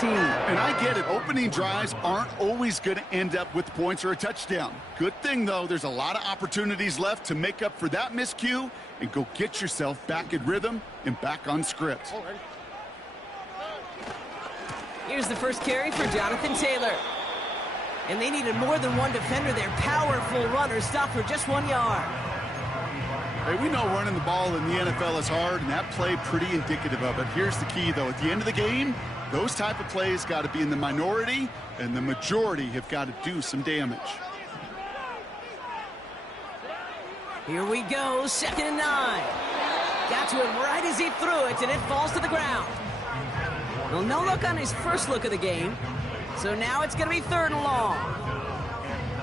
team. And I get it. Opening drives aren't always going to end up with points or a touchdown. Good thing, though, there's a lot of opportunities left to make up for that miscue and go get yourself back in rhythm and back on script. Here's the first carry for Jonathan Taylor. And they needed more than one defender. Their powerful runner stopped for just 1 yard. Hey, we know running the ball in the NFL is hard, and that play pretty indicative of it. Here's the key, though. At the end of the game, those type of plays got to be in the minority, and the majority have got to do some damage. Here we go, 2nd and 9. Got to him right as he threw it, and it falls to the ground. Well, no look on his first look of the game, so now it's going to be 3rd and long.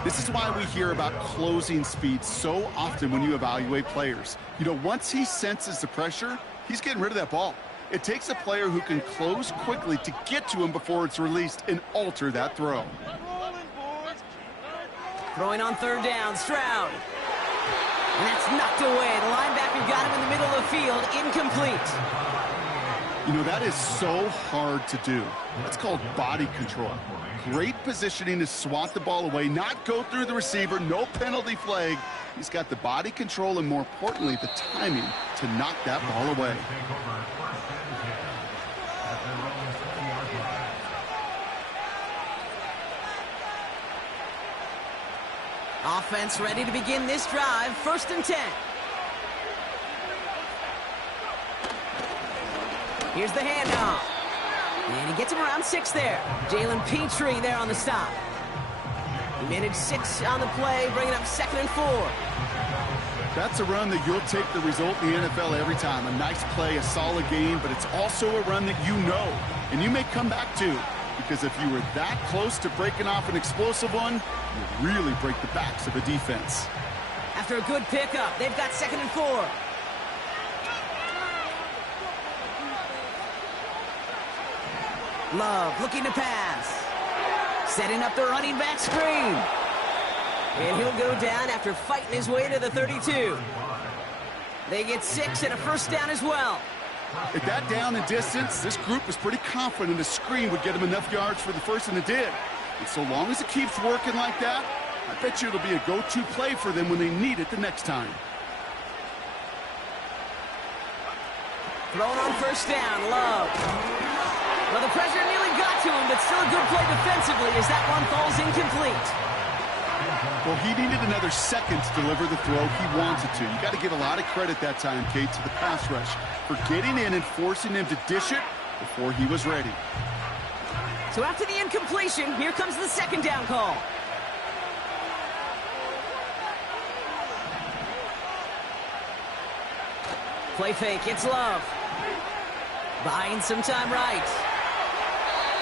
This is why we hear about closing speed so often when you evaluate players. You know, once he senses the pressure, he's getting rid of that ball. It takes a player who can close quickly to get to him before it's released and alter that throw. Throwing on 3rd down, Stroud. And that's knocked away. The linebacker got him in the middle of the field, incomplete. You know, that is so hard to do. That's called body control. Great positioning to swat the ball away, not go through the receiver, no penalty flag. He's got the body control and, more importantly, the timing to knock that ball away. Offense ready to begin this drive, 1st and 10. Here's the handoff. And he gets him around 6 there. Jalen Petrie there on the stop. He managed 6 on the play, bringing up 2nd and 4. That's a run that you'll take the result in the NFL every time. A nice play, a solid game, but it's also a run that you know, and you may come back to, because if you were that close to breaking off an explosive one, you really break the backs of a defense. After a good pickup, they've got 2nd and 4. Love looking to pass. Setting up the running back screen. And he'll go down after fighting his way to the 32. They get 6 and a 1st down as well. At that down and distance, this group was pretty confident the screen would get them enough yards for the 1st, and it did. And so long as it keeps working like that, I bet you it'll be a go-to play for them when they need it the next time. Thrown on 1st down, Love. Well, the pressure nearly got to him, but still a good play defensively as that one falls incomplete. Well, he needed another second to deliver the throw he wanted to. You got to give a lot of credit that time, Kate, to the pass rush for getting in and forcing him to dish it before he was ready. So after the incompletion, here comes the 2nd down call. Play fake, it's Love. Buying some time right.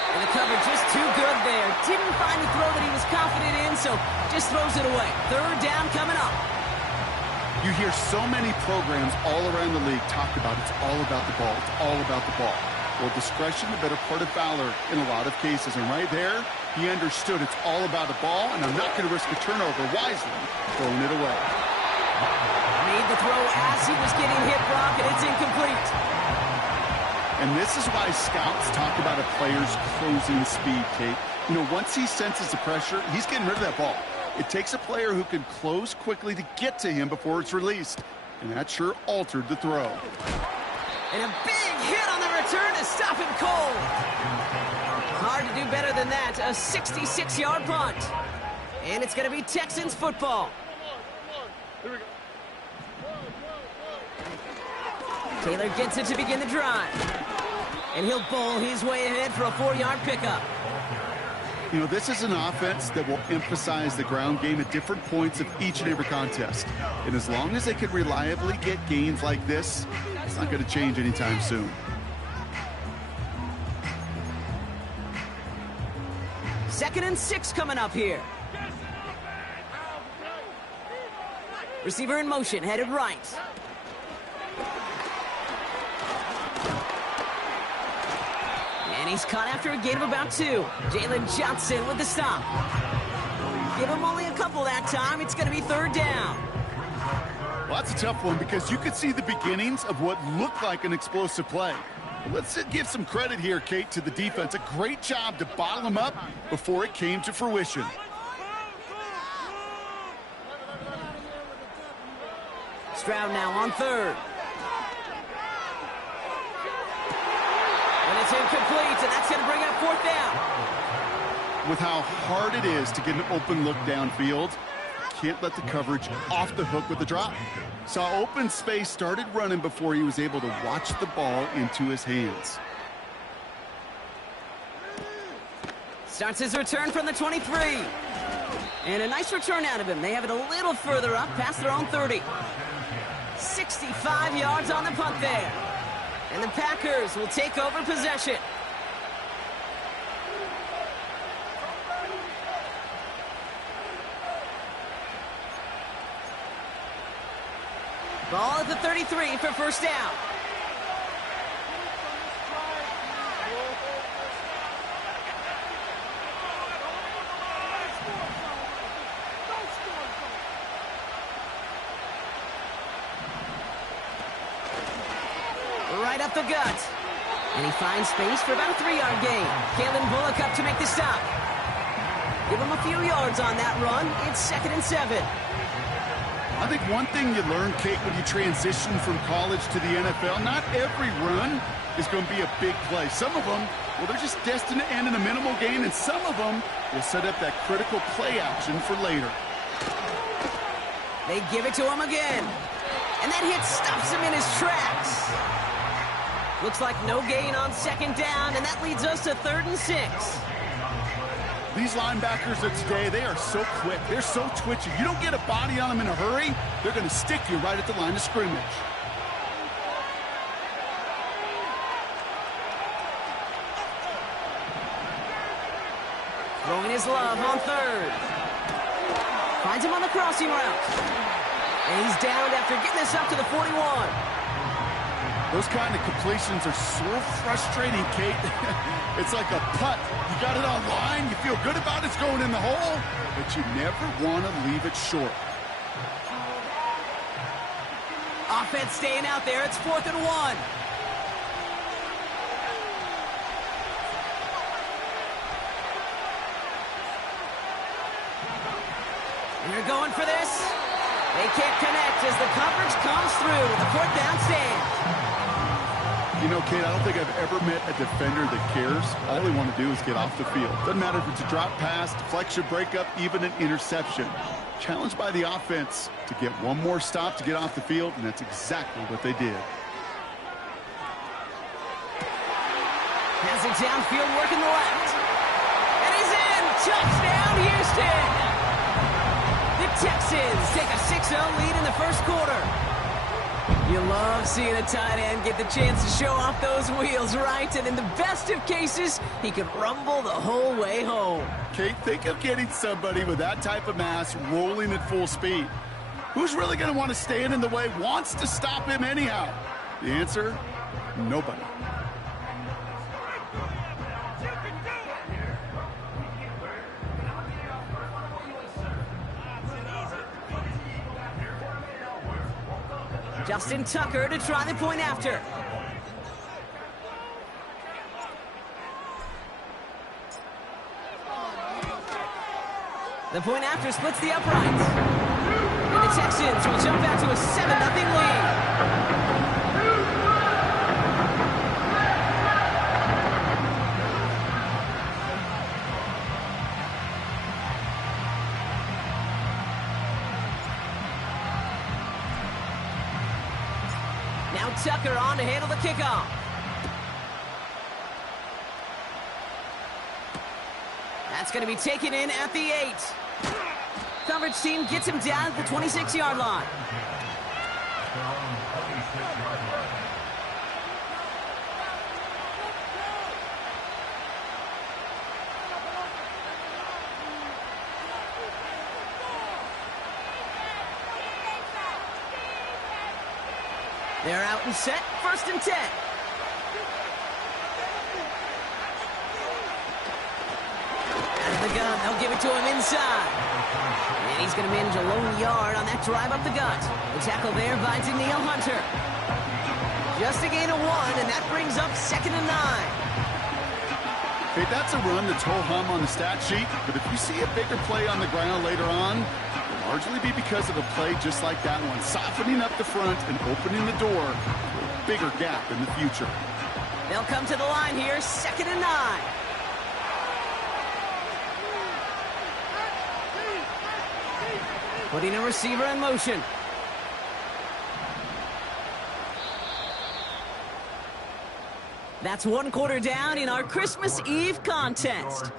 And the coverage just too good there. Didn't find the throw that he was confident in, so just throws it away. 3rd down coming up. You hear so many programs all around the league talk about it's all about the ball. It's all about the ball. Well, discretion, the better part of valor in a lot of cases. And right there, he understood it's all about the ball, and I'm not going to risk a turnover, wisely throwing it away. Made the throw as he was getting hit, Brock, and it's incomplete. And this is why scouts talk about a player's closing speed, Kate. You know, once he senses the pressure, he's getting rid of that ball. It takes a player who can close quickly to get to him before it's released. And that sure altered the throw. And a big hit on the return to stop him cold. Hard to do better than that. A 66-yard punt. And it's going to be Texans football. Taylor gets it to begin the drive. And he'll bowl his way ahead for a 4-yard pickup. You know, this is an offense that will emphasize the ground game at different points of each and every contest. And as long as they can reliably get gains like this, it's not going to change anytime soon. Second and 6 coming up here. Receiver in motion, headed right. And he's caught after a gain of about 2. Jalen Johnson with the stop. Give him only a couple that time. It's going to be 3rd down. Well, that's a tough one because you could see the beginnings of what looked like an explosive play. Let's give some credit here, Kate, to the defense. A great job to bottle them up before it came to fruition. Stroud now on third. And it's incomplete, and that's going to bring up fourth down. With how hard it is to get an open look downfield, can't let the coverage off the hook with the drop. Saw open space, started running before he was able to watch the ball into his hands. Starts his return from the 23. And a nice return out of him. They have it a little further up, past their own 30. 65 yards on the punt there. And the Packers will take over possession. Ball at the 33 for first down. Right up the gut. And he finds space for about a 3-yard gain. Kalen Bullock up to make the stop. Give him a few yards on that run. It's 2nd and 7. I think one thing you learn, Kate, when you transition from college to the NFL, not every run is going to be a big play. Some of them, well, they're just destined to end in a minimal gain, and some of them will set up that critical play action for later. They give it to him again. And that hit stops him in his tracks. Looks like no gain on 2nd down, and that leads us to 3rd and 6. These linebackers of today, they are so quick. They're so twitchy. You don't get a body on them in a hurry, they're going to stick you right at the line of scrimmage. Throwing his love on 3rd. Finds him on the crossing route. And he's downed after getting this up to the 41. Those kind of completions are so frustrating, Kate. It's like a putt. You got it on line, you feel good about it's going in the hole, but you never want to leave it short. Offense staying out there. It's 4th and 1. And they're going for this. They can't connect as the coverage comes through. The 4th down stand. You know, Kate, I don't think I've ever met a defender that cares. All they want to do is get off the field. Doesn't matter if it's a drop pass, deflection, breakup, even an interception. Challenged by the offense to get one more stop to get off the field, and that's exactly what they did. Has it downfield, working the left. And he's in! Touchdown, Houston! The Texans take a 6-0 lead in the first quarter. You love seeing a tight end get the chance to show off those wheels, right? And in the best of cases, he could rumble the whole way home. Kate, think of getting somebody with that type of mass rolling at full speed. Who's really going to want to stand in the way, wants to stop him anyhow? The answer, nobody. Justin Tucker to try the point after. The point after splits the uprights. And the Texans will jump out to a 7-0 lead. Now Tucker on to handle the kickoff. That's going to be taken in at the 8. Coverage team gets him down at the 26-yard line. They're out and set, 1st and 10. Out of the gun, they'll give it to him inside. And he's going to manage a lone yard on that drive up the gut. The tackle there by Danielle Hunter. Just a gain of 1, and that brings up 2nd and 9. Hey, that's a run that's ho-hum on the stat sheet, but if you see a bigger play on the ground later on, it'll largely be because of a play just like that one, softening up the front and opening the door for a bigger gap in the future. They'll come to the line here, 2nd and 9. Putting a receiver in motion. That's 1 quarter down in our Christmas Eve contest.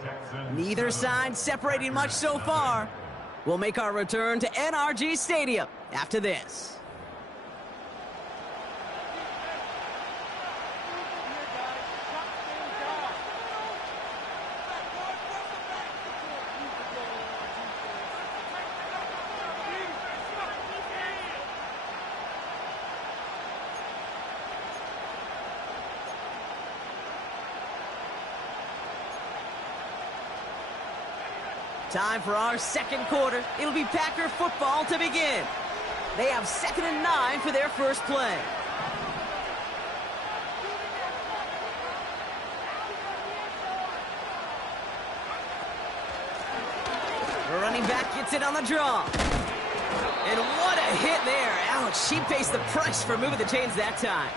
Neither side separating much so far. We'll make our return to NRG Stadium after this. Time for our 2nd quarter. It'll be Packer football to begin. They have 2nd and 9 for their first play. The running back gets it on the draw. And what a hit there. Ouch, she pays the price for moving the chains that time.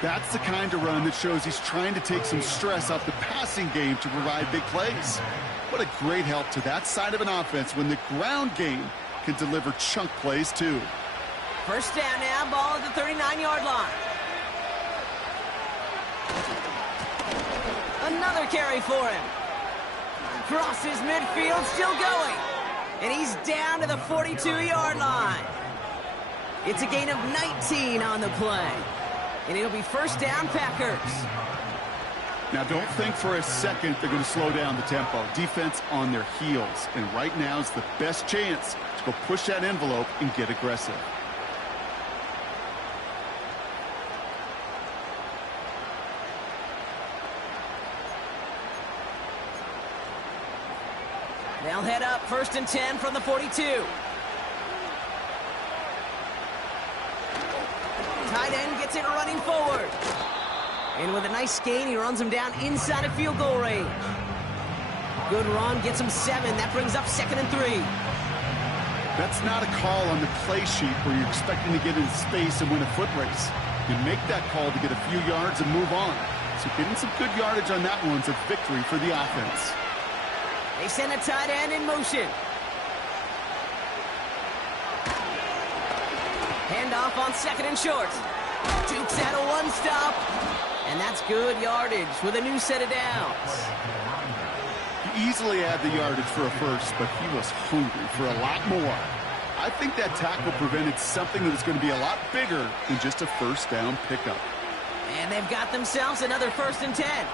That's the kind of run that shows he's trying to take some stress off the passing game to provide big plays. What a great help to that side of an offense when the ground game can deliver chunk plays too. First down now, ball at the 39-yard line. Another carry for him. Crosses midfield, still going. And he's down to the 42-yard line. It's a gain of 19 on the play. And it'll be first down, Packers. Now, don't think for a second they're going to slow down the tempo. Defense on their heels. And right now is the best chance to go push that envelope and get aggressive. They'll head up 1st and 10 from the 42. Tight end gets it running forward. And with a nice gain, he runs him down inside of field goal range. Good run, gets him 7. That brings up 2nd and 3. That's not a call on the play sheet where you're expecting to get into space and win a foot race. You make that call to get a few yards and move on. So getting some good yardage on that one's a victory for the offense. They send a tight end in motion. Handoff on 2nd and short. Dukes out a one-stop. And that's good yardage with a new set of downs. He easily had the yardage for a first, but he was hungry for a lot more. I think that tackle prevented something that was going to be a lot bigger than just a first down pickup. And they've got themselves another 1st and 10.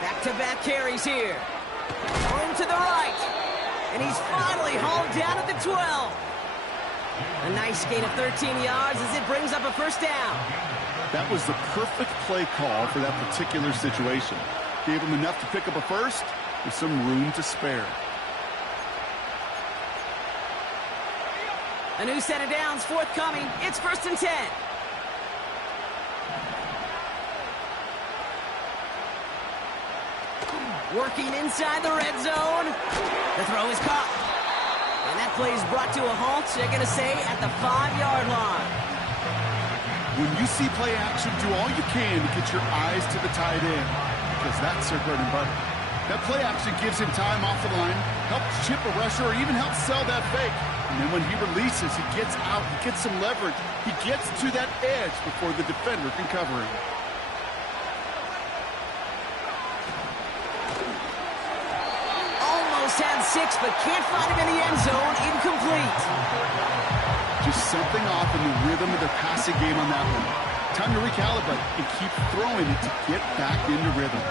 Back-to-back carries here. Room to the right. And he's finally hauled down at the 12. A nice gain of 13 yards as it brings up a first down. That was the perfect play call for that particular situation. Gave him enough to pick up a first with some room to spare. A new set of downs forthcoming. It's 1st and 10. Working inside the red zone. The throw is caught. And that play is brought to a halt, they're going to say, at the 5-yard line. When you see play action, do all you can to get your eyes to the tight end, because that's their bread and butter. That play action gives him time off the line, helps chip a rusher, or even helps sell that fake. And then when he releases, he gets out, he gets some leverage. He gets to that edge before the defender can cover him. Had 6, but can't find him in the end zone. Incomplete. Just something off in the rhythm of their passing game on that one. Time to recalibrate and keep throwing it to get back into rhythm.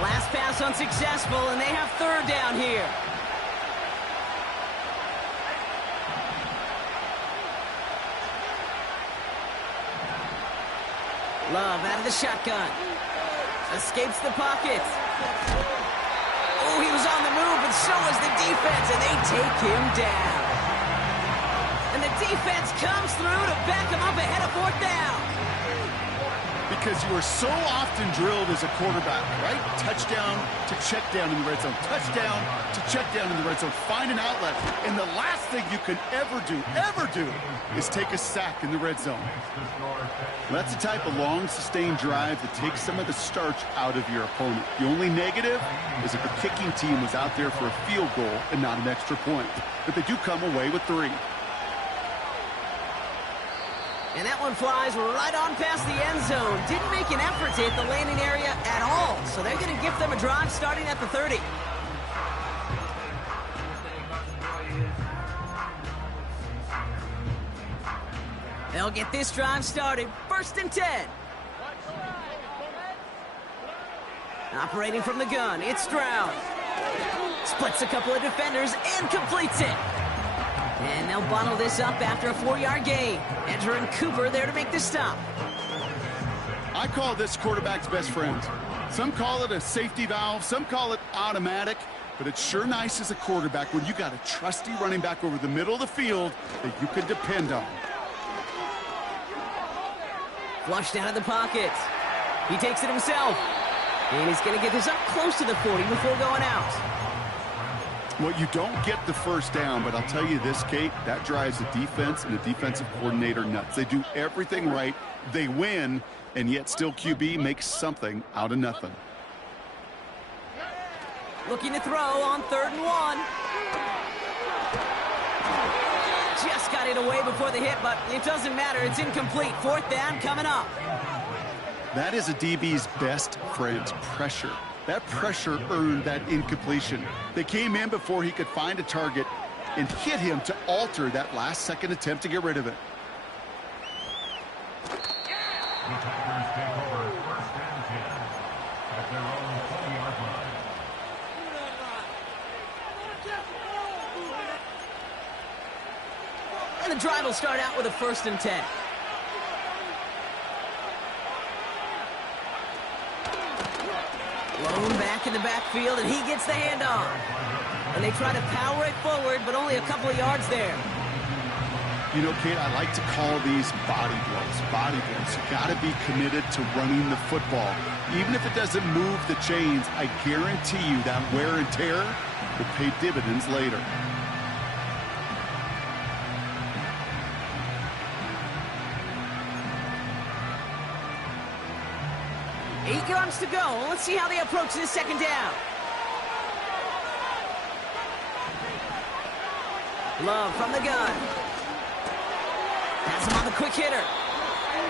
Last pass unsuccessful, and they have 3rd down here. Love out of the shotgun. Escapes the pocket. Oh, he was on the move, but so was the defense, and they take him down. And the defense comes through to back him up ahead of 4th down. Because you are so often drilled as a quarterback, right? Touchdown to check down in the red zone. Touchdown to check down in the red zone. Find an outlet. And the last thing you can ever do, is take a sack in the red zone. That's the type of long, sustained drive that takes some of the starch out of your opponent. The only negative is if the kicking team was out there for a field goal and not an extra point. But they do come away with 3. And that one flies right on past the end zone. Didn't make an effort to hit the landing area at all. So they're going to give them a drive starting at the 30. They'll get this drive started. 1st and 10. Operating from the gun, it's Stroud. Splits a couple of defenders and completes it. And they'll bottle this up after a 4-yard gain. Edger and Cooper there to make the stop. I call this quarterback's best friend. Some call it a safety valve, some call it automatic, but it's sure nice as a quarterback when you got a trusty running back over the middle of the field that you can depend on. Flushed out of the pocket. He takes it himself. And he's going to get this up close to the 40 before going out. Well, you don't get the 1st down, but I'll tell you this, Kate, that drives the defense and the defensive coordinator nuts. They do everything right. They win, and yet still QB makes something out of nothing. Looking to throw on 3rd and 1. Just got it away before the hit, but it doesn't matter. It's incomplete. 4th down coming up. That is a DB's best friend, pressure. That pressure earned that incompletion. They came in before he could find a target and hit him to alter that last-second attempt to get rid of it. The Tigers take over 1st and 10 at their own 20-yard line. And the drive will start out with a 1st and 10. Blown back in the backfield, and he gets the handoff. And they try to power it forward, but only a couple of yards there. You know, Kate, I like to call these body blows. Body blows. You got to be committed to running the football. Even if it doesn't move the chains, I guarantee you that wear and tear will pay dividends later. Eight yards to go. Let's see how they approach this 2nd down. Love from the gun. Has him on the quick hitter.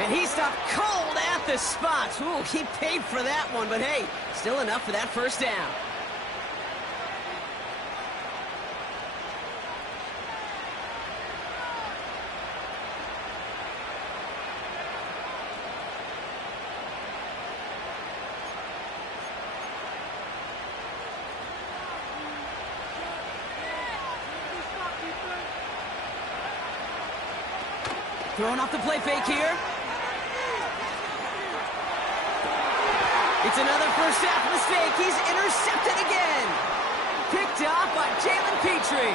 And he stopped cold at the spot. Ooh, he paid for that one, but hey, still enough for that 1st down. Throwing off the play fake here. It's another 1st half mistake. He's intercepted again. Picked off by Jalen Petrie.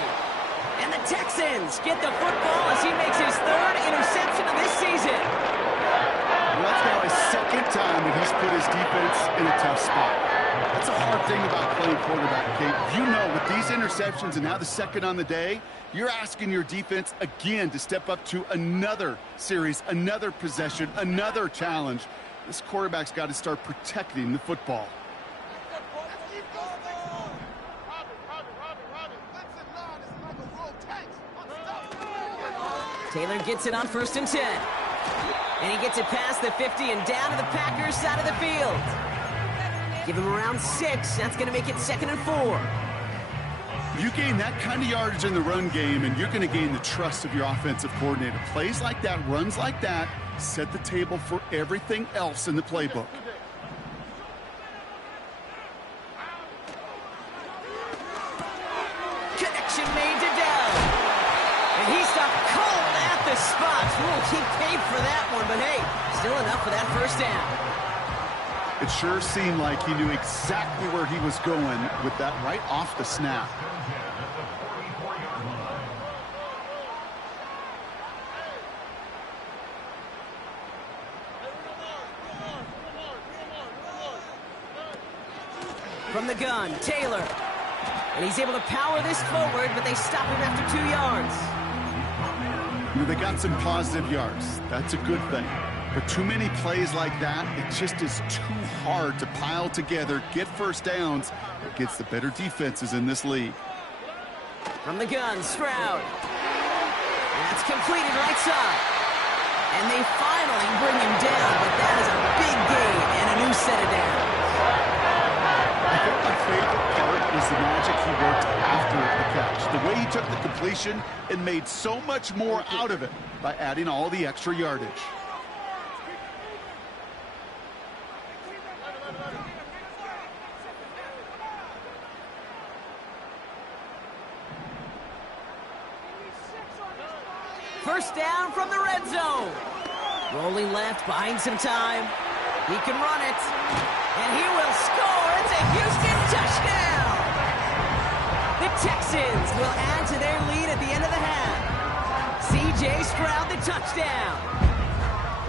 And the Texans get the football as he makes his 3rd interception of this season. Well, that's now his 2nd time that he's put his defense in a tough spot. That's a hard thing about playing quarterback, Kate. You know, with these interceptions and now the 2nd on the day, you're asking your defense again to step up to another series, another possession, another challenge. This quarterback's got to start protecting the football. Taylor gets it on 1st and 10. And he gets it past the 50 and down to the Packers side of the field. Give him around 6. That's going to make it 2nd and 4. You gain that kind of yardage in the run game, and you're going to gain the trust of your offensive coordinator. Plays like that, runs like that, set the table for everything else in the playbook. Connection made to Dell. And he stopped cold at the spots. Ooh, he paid for that one, but hey, still enough for that first down. It sure seemed like he knew exactly where he was going with that right off the snap. From the gun, Taylor. And he's able to power this forward, but they stop him after 2 yards. You know, they got some positive yards. That's a good thing. But too many plays like that, it just is too hard to pile together, get first downs against the better defenses in this league. From the gun, Stroud. That's completed right side. And they finally bring him down, but that is a big gain and a new set of downs. I think my favorite part is the magic he worked after the catch. The way he took the completion and made so much more out of it by adding all the extra yardage. First down from the red zone. Rolling left, buying some time. He can run it. And he will score. It's a Houston touchdown. The Texans will add to their lead at the end of the half. C.J. Stroud, the touchdown.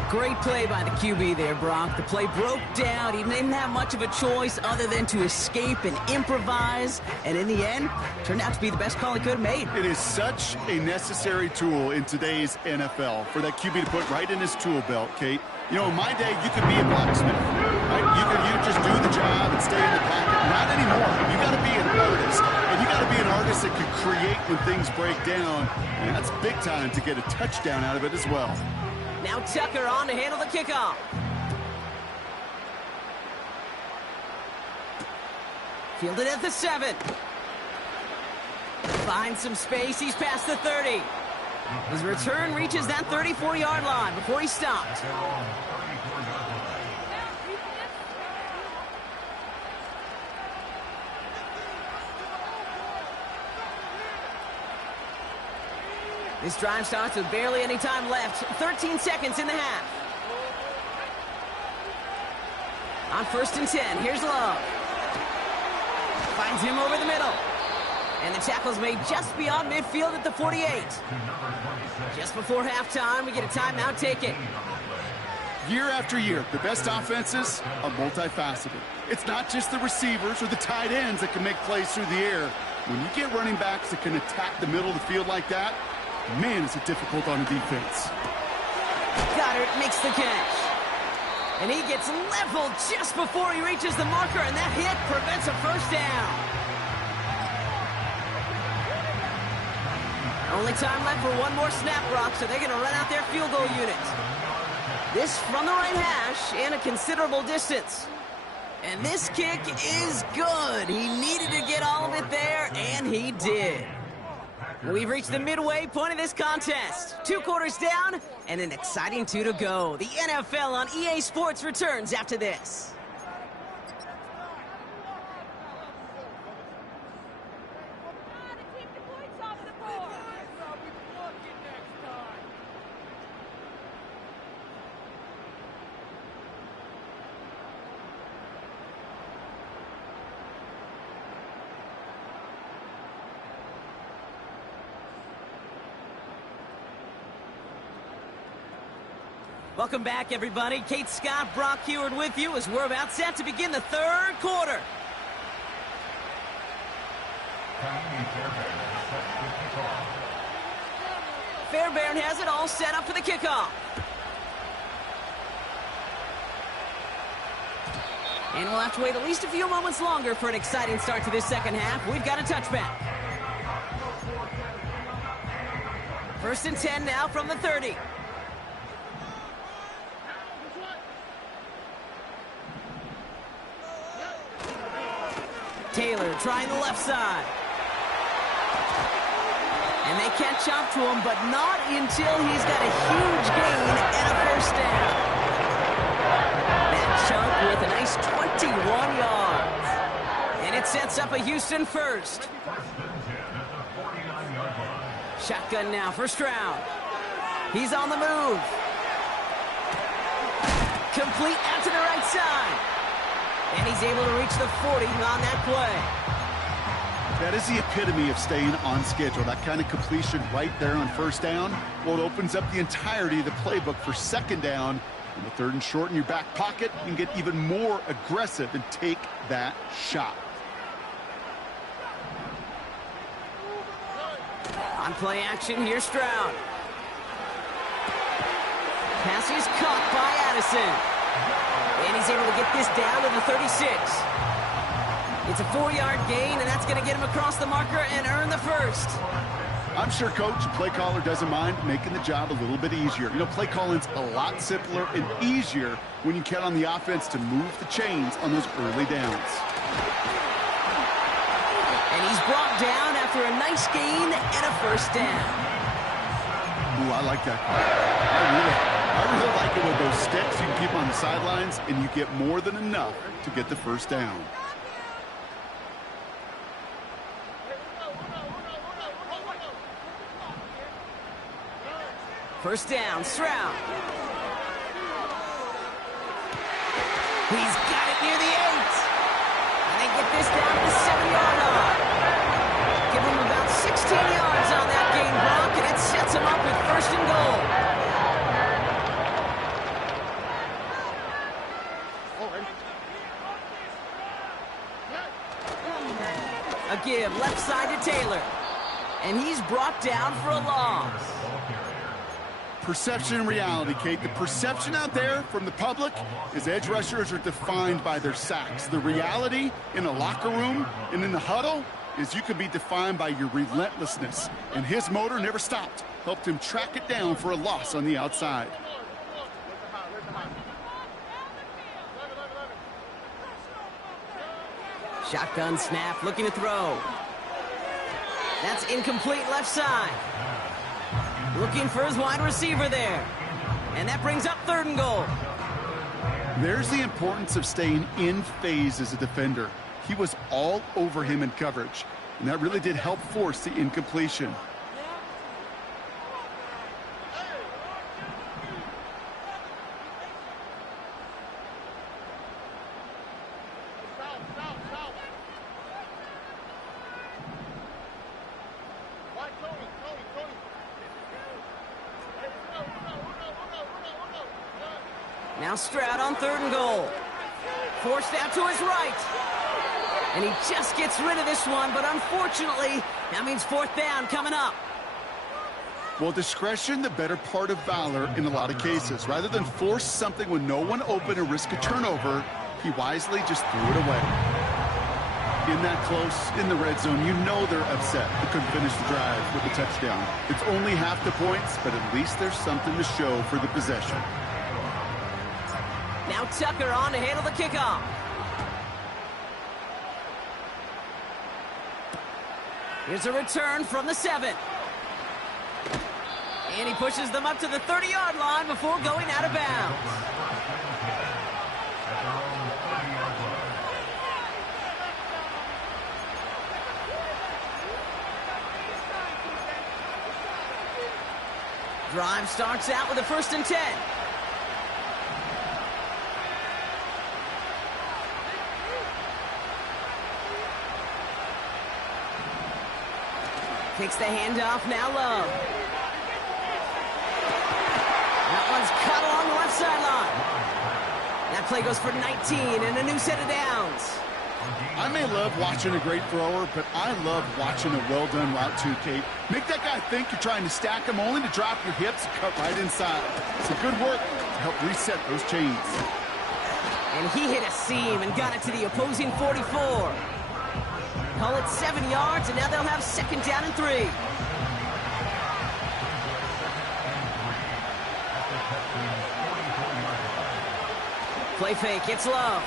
Great play by the QB there, Brock. The play broke down. He didn't have much of a choice other than to escape and improvise. And in the end, turned out to be the best call he could have made. It is such a necessary tool in today's NFL for that QB to put right in his tool belt, Kate. You know, in my day, you could be a blacksmith, right? You could just do the job and stay in the pocket. Not anymore. You got to be an artist, and you got to be an artist that can create when things break down. And that's big time to get a touchdown out of it as well. Now Tucker on to handle the kickoff. Fielded at the 7. Finds some space. He's past the 30. His return reaches that 34-yard line before he stopped. This drive starts with barely any time left. 13 seconds in the half. On 1st and 10, here's Love. Finds him over the middle. And the tackle's made just beyond midfield at the 48. Just before halftime, we get a timeout. Take it. Year after year, the best offenses are multifaceted. It's not just the receivers or the tight ends that can make plays through the air. When you get running backs that can attack the middle of the field like that, man, is it difficult on the defense. Goddard makes the catch. And he gets leveled just before he reaches the marker, and that hit prevents a first down. Only time left for one more snap, Brock, so they're going to run out their field goal unit. This from the right hash and a considerable distance. And this kick is good. He needed to get all of it there, and he did. We've reached the midway point of this contest. 2 quarters down and an exciting 2 to go. The NFL on EA Sports returns after this. Welcome back, everybody. Kate Scott, Brock Heward with you as we're about set to begin the 3rd quarter. Fairbairn has it all set up for the kickoff. And we'll have to wait at least a few moments longer for an exciting start to this second half. We've got a touchback. 1st and 10 now from the 30. Taylor trying the left side. And they catch up to him, but not until he's got a huge gain and a first down. That chunk with a nice 21 yards. And it sets up a Houston first. Shotgun now for Stroud. He's on the move. Complete out to the right side. And he's able to reach the 40 on that play. That is the epitome of staying on schedule. That kind of completion right there on first down. Well, it opens up the entirety of the playbook for second down. And the third and short in your back pocket, you can get even more aggressive and take that shot. On play action, here's Stroud. Pass is caught by Addison. And he's able to get this down to the 36. It's a 4-yard gain, and that's going to get him across the marker and earn the first. I'm sure Coach, play caller, doesn't mind making the job a little bit easier. You know, play calling's a lot simpler and easier when you count on the offense to move the chains on those early downs. And he's brought down after a nice gain and a first down. Ooh, I like that. I really like it with those sticks. You can keep on the sidelines, and you get more than enough to get the first down. First down, Stroud. He's got it near the 8. And they get this down to the 7-yard line. Give him about 16 yards on that gain, Brock, and it sets him up with first and goal. A give left side to Taylor. And he's brought down for a loss. Perception and reality, Kate. The perception out there from the public is edge rushers are defined by their sacks. The reality in a locker room and in the huddle is you can be defined by your relentlessness. And his motor never stopped. Helped him track it down for a loss on the outside. Shotgun snap, looking to throw. That's incomplete left side. Looking for his wide receiver there. And that brings up third and goal. There's the importance of staying in phase as a defender. He was all over him in coverage, and that really did help force the incompletion. Now Stroud on third and goal. Forced out to his right. And he just gets rid of this one, but unfortunately, that means fourth down coming up. Well, discretion, the better part of valor in a lot of cases. Rather than force something with no one open and risk a turnover, he wisely just threw it away. In that close, in the red zone, you know they're upset. They couldn't finish the drive with a touchdown. It's only half the points, but at least there's something to show for the possession. Now Tucker on to handle the kickoff. Here's a return from the 7. And he pushes them up to the 30-yard line before going out of bounds. Drive starts out with a 1st and 10. Takes the handoff, now Love. That one's caught along the left sideline. That play goes for 19 and a new set of downs. I may love watching a great thrower, but I love watching a well-done route too, Kate. Make that guy think you're trying to stack him only to drop your hips and cut right inside. It's a good work to help reset those chains. And he hit a seam and got it to the opposing 44. Call it 7 yards, and now they'll have 2nd down and 3. Play fake, it's Love.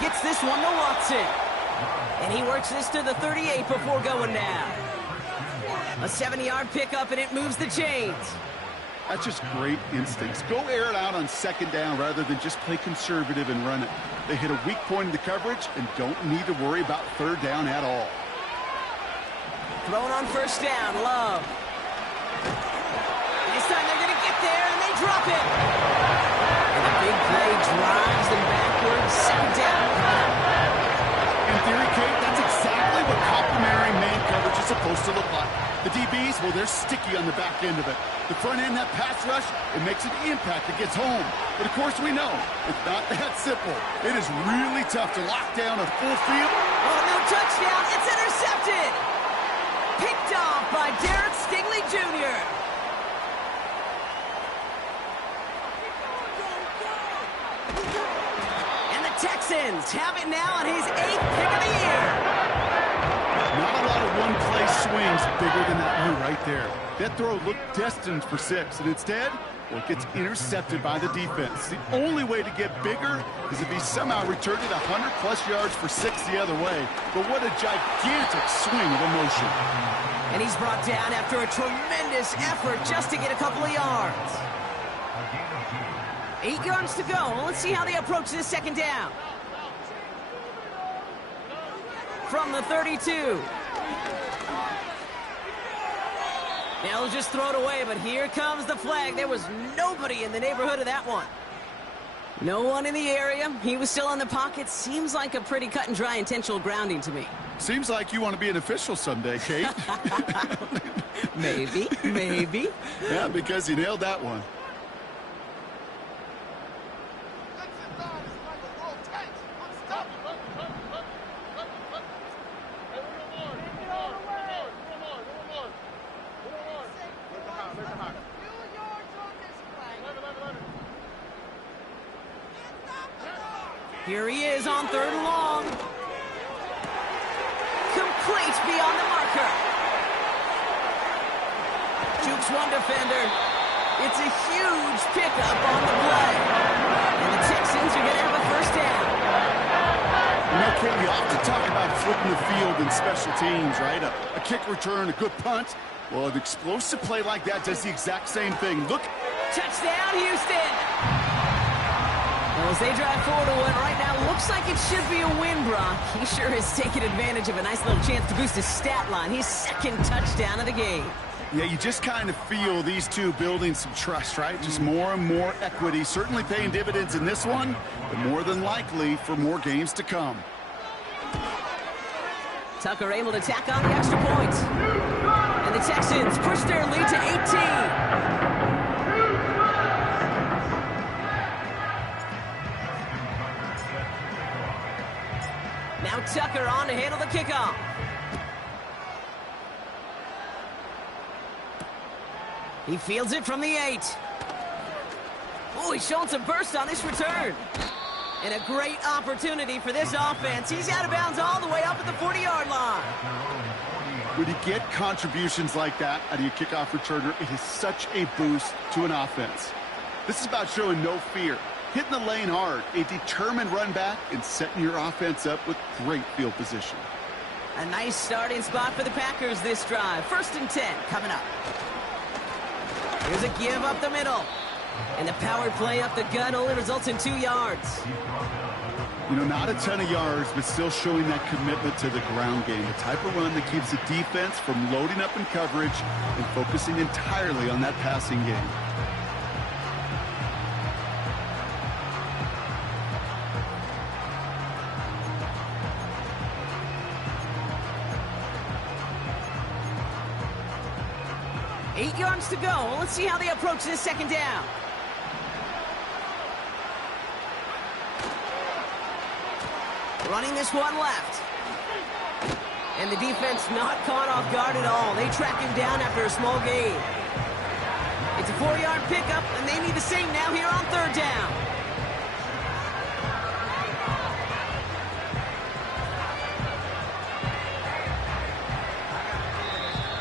Gets this one to Watson. And he works this to the 38 before going down. A 7-yard pickup, and it moves the chains. That's just great instincts. Go air it out on 2nd down rather than just play conservative and run it. They hit a weak point in the coverage and don't need to worry about 3rd down at all. Thrown on 1st down, Love. This time they're going to get there, and they drop it. And a big play drives them backwards. Second down. In theory, Kate, that's exactly what complementary man coverage is supposed to look like. The DBs, well, they're sticky on the back end of it. The front end, that pass rush, it makes an impact. It gets home. But, of course, we know it's not that simple. It is really tough to lock down a full field. Oh, no touchdown. It's intercepted. Picked off by Derek Stingley Jr. And the Texans have it now on his 8th pick of the year. Not a lot of one-play swings bigger than that one right there. That throw looked destined for 6, and instead, well, it gets intercepted by the defense. The only way to get bigger is if he somehow returned it 100-plus yards for 6 the other way. But what a gigantic swing of emotion. And he's brought down after a tremendous effort just to get a couple of yards. 8 yards to go. Let's see how they approach this second down. From the 32. They'll just throw it away, but here comes the flag. There was nobody in the neighborhood of that one. No one in the area. He was still in the pocket. Seems like a pretty cut and dry intentional grounding to me. Seems like you want to be an official someday, Kate. Maybe, maybe. Yeah, because you nailed that one. Here he is on 3rd and long. Complete beyond the marker. Jukes one defender. It's a huge pickup on the play. And the Texans are going to have a first down. You know, Kate, we often talk about flipping the field in special teams, right? A kick return, a good punt. Well, an explosive play like that does the exact same thing. Look. Touchdown, Houston. Well, as they drive forward to one right now, looks like it should be a win, Brock. He sure has taken advantage of a nice little chance to boost his stat line. His 2nd touchdown of the game. Yeah, you just kind of feel these two building some trust, right? Just more and more equity. Certainly paying dividends in this one, but more than likely for more games to come. Tucker able to tack on the extra point. And the Texans push their lead to 18. Now Tucker on to handle the kickoff. He fields it from the 8. Oh, he's showing some burst on this return. And a great opportunity for this offense. He's out of bounds all the way up at the 40-yard line. When you get contributions like that out of your kickoff returner, it is such a boost to an offense. This is about showing no fear, hitting the lane hard, a determined run back, and setting your offense up with great field position. A nice starting spot for the Packers this drive. 1st and 10 coming up. Here's a give up the middle. And the power play up the gut only results in 2 yards. You know, not a ton of yards, but still showing that commitment to the ground game. The type of run that keeps the defense from loading up in coverage and focusing entirely on that passing game. Eight yards to go. Let's see how they approach this second down. Running this one left. And the defense not caught off guard at all. They track him down after a small gain. It's a 4-yard pickup, and they need the same now here on 3rd down.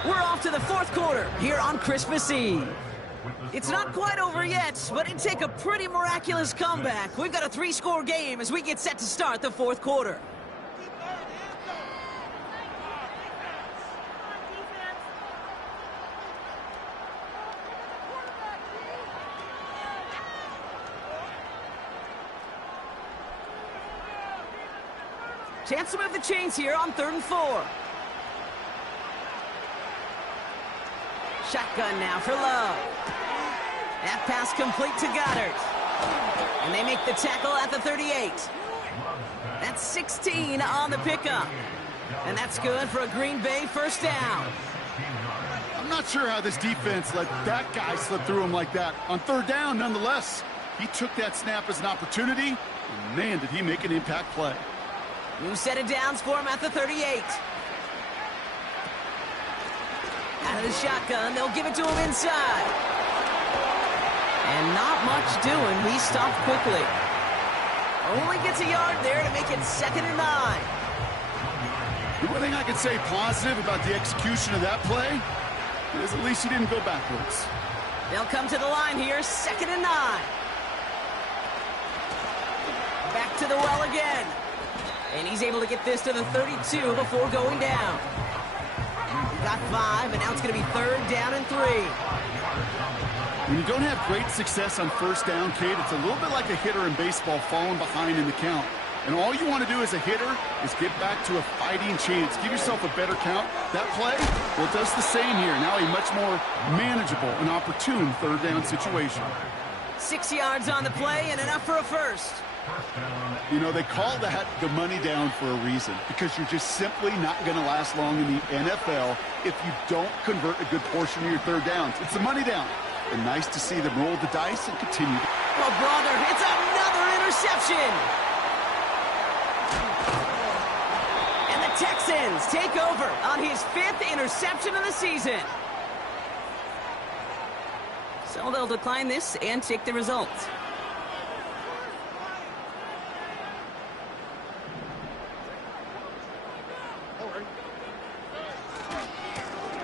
We're off to the 4th quarter here on Christmas Eve. It's not quite over yet, but it'd take a pretty miraculous comeback. We've got a 3-score game as we get set to start the 4th quarter. Chance to move the chains here on 3rd and 4. Shotgun now for Love. That pass complete to Goddard. And they make the tackle at the 38. That's 16 on the pickup. And that's good for a Green Bay first down. I'm not sure how this defense let that guy slip through him like that. On third down, nonetheless, he took that snap as an opportunity. And man, did he make an impact play. New set of downs for him at the 38. Out of the shotgun, they'll give it to him inside. And not much doing. He stopped quickly. Only gets a yard there to make it 2nd and 9. The one thing I can say positive about the execution of that play is at least he didn't go backwards. They'll come to the line here, 2nd and 9. Back to the well again. And he's able to get this to the 32 before going down. He got 5, and now it's going to be 3rd down and 3. When you don't have great success on first down, Kate, it's a little bit like a hitter in baseball falling behind in the count. And all you want to do as a hitter is get back to a fighting chance. Give yourself a better count. That play, well, it does the same here. Now a much more manageable and opportune 3rd down situation. 6 yards on the play and enough for a first. You know, they call that the money down for a reason, because you're just simply not going to last long in the NFL if you don't convert a good portion of your 3rd downs. It's the money down. And nice to see them roll the dice and continue. Well, brother, it's another interception. And the Texans take over on his 5th interception of the season. So they'll decline this and take the result.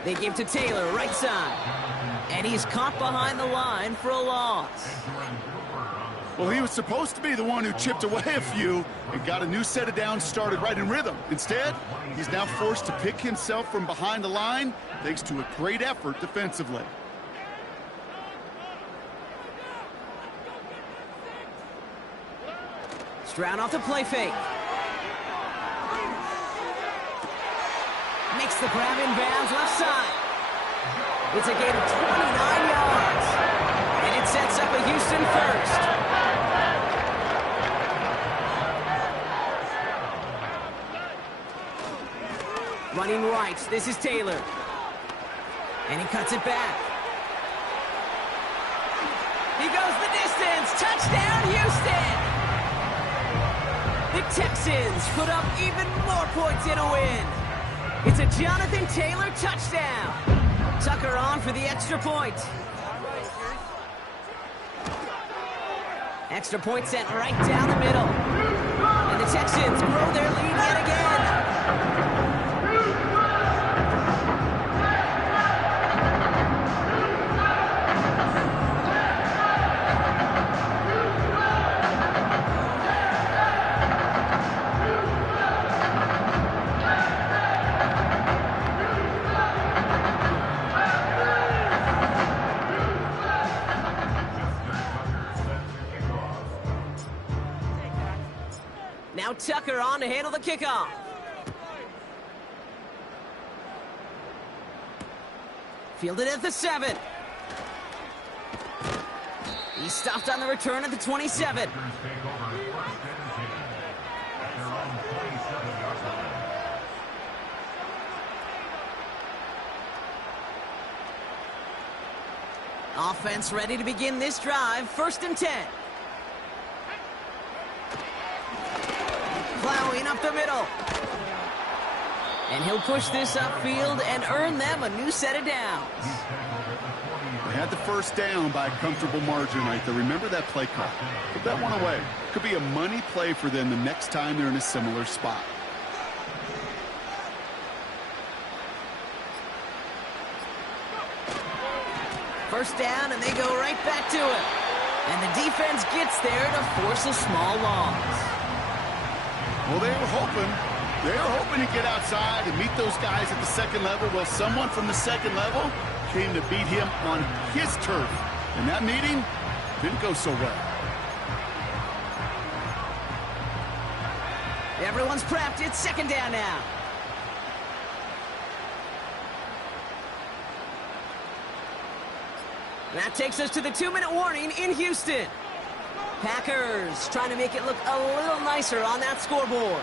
They give to Taylor, right side. And he's caught behind the line for a loss. Well, he was supposed to be the one who chipped away a few and got a new set of downs started right in rhythm. Instead, he's now forced to pick himself from behind the line thanks to a great effort defensively. Stroud off the play fake. Makes the grab in bounds left side. It's a gain of 29 yards. And it sets up a Houston first. Running right, this is Taylor. And he cuts it back. He goes the distance. Touchdown, Houston! The Texans put up even more points in a win. It's a Jonathan Taylor touchdown. Tucker on for the extra point. Extra point sent right down the middle. And the Texans grow their lead yet again. Now Tucker on to handle the kickoff. Fielded at the 7. He stopped on the return at the 27. Offense ready to begin this drive. 1st and 10. Plowing up the middle. And he'll push this upfield and earn them a new set of downs. They had the first down by a comfortable margin right there. Remember that play call. Put that one away. Could be a money play for them the next time they're in a similar spot. First down, and they go right back to it. And the defense gets there to force a small loss. Well, they were hoping to get outside and meet those guys at the 2nd level. Well, someone from the 2nd level came to beat him on his turf. And that meeting didn't go so well. Everyone's prepped. It's 2nd down now. And that takes us to the 2-minute warning in Houston. Packers trying to make it look a little nicer on that scoreboard.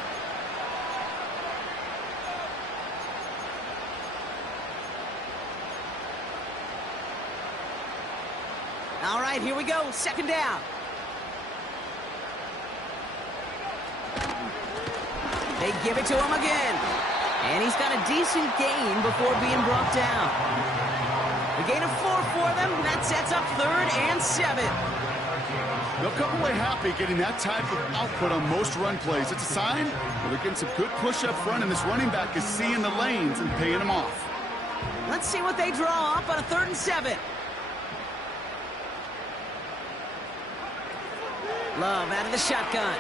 All right, here we go. 2nd down. They give it to him again. And he's got a decent gain before being brought down. A gain of 4 for them. That sets up 3rd and 7. They'll come away happy getting that type of output on most run plays. It's a sign that they're getting some good push up front, and this running back is seeing the lanes and paying them off. Let's see what they draw up on a 3rd and 7. Love out of the shotgun.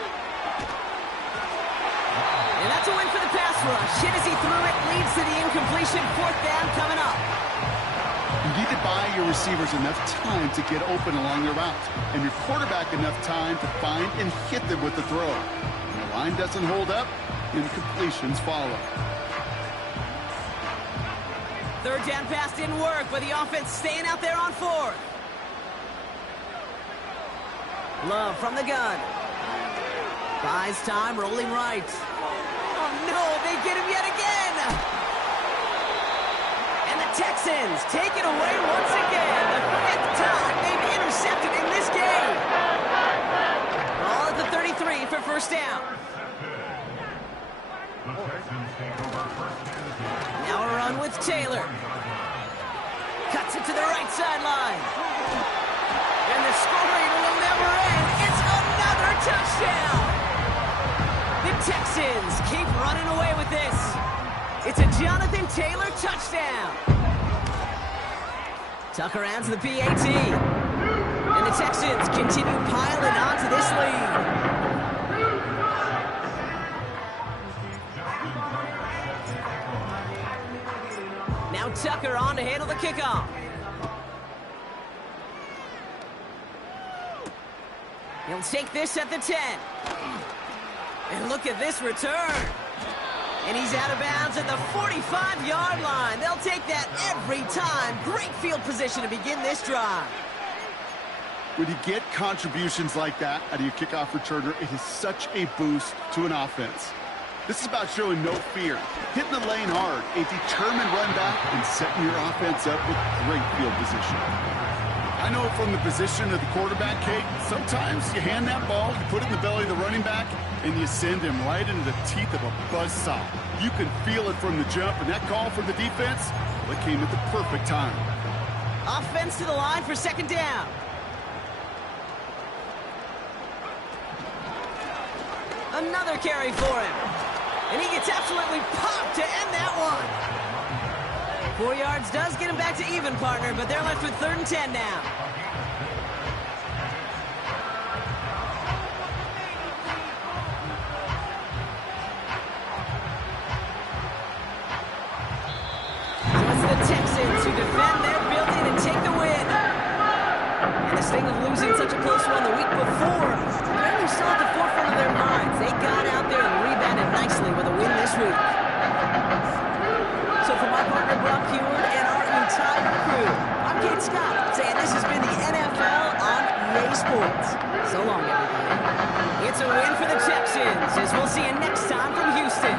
And that's a win for the pass rush. Hit as he threw it, leads to the incompletion. 4th down coming up. You need to buy your receivers enough time to get open along their route, and your quarterback enough time to find and hit them with the throw. When the line doesn't hold up, incompletions follow. 3rd down pass didn't work, but the offense staying out there on 4th. Love from the gun. Buys time, rolling right. Oh no, they get him yet again! And the Texans take it away once again. The 5th time they've intercepted in this game. Ball at the 33 for 1st down. Now a run with Taylor. Cuts it to the right sideline. And the scoring will never end. It's another touchdown. The Texans keep running away with this. It's a Jonathan Taylor touchdown. Tucker adds the PAT. And the Texans continue piling onto this lead. Now Tucker on to handle the kickoff. He'll take this at the 10. And look at this return. And he's out of bounds at the 45-yard line. They'll take that every time. Great field position to begin this drive. When you get contributions like that out of your kickoff returner, it is such a boost to an offense. This is about showing no fear, hitting the lane hard, a determined run back, and setting your offense up with great field position. I know from the position of the quarterback, Kate, sometimes you hand that ball, you put it in the belly of the running back, and you send him right into the teeth of a buzzsaw. You can feel it from the jump, and that call from the defense, well, it came at the perfect time. Offense to the line for 2nd down. Another carry for him. And he gets absolutely popped to end that one. 4 yards does get him back to even, partner, but they're left with 3rd and 10 now. So it's the Texans who defend their building and take the win. And this thing of losing such a close one the week before, they're only still at the forefront of their minds. They got out there and rebounded nicely with a win this week. So for my partner Brock Heward and our entire crew, I'm Kate Scott saying this has been the NFL on EA Sports. So long, everybody. It's a win for the Texans, as we'll see you next time from Houston.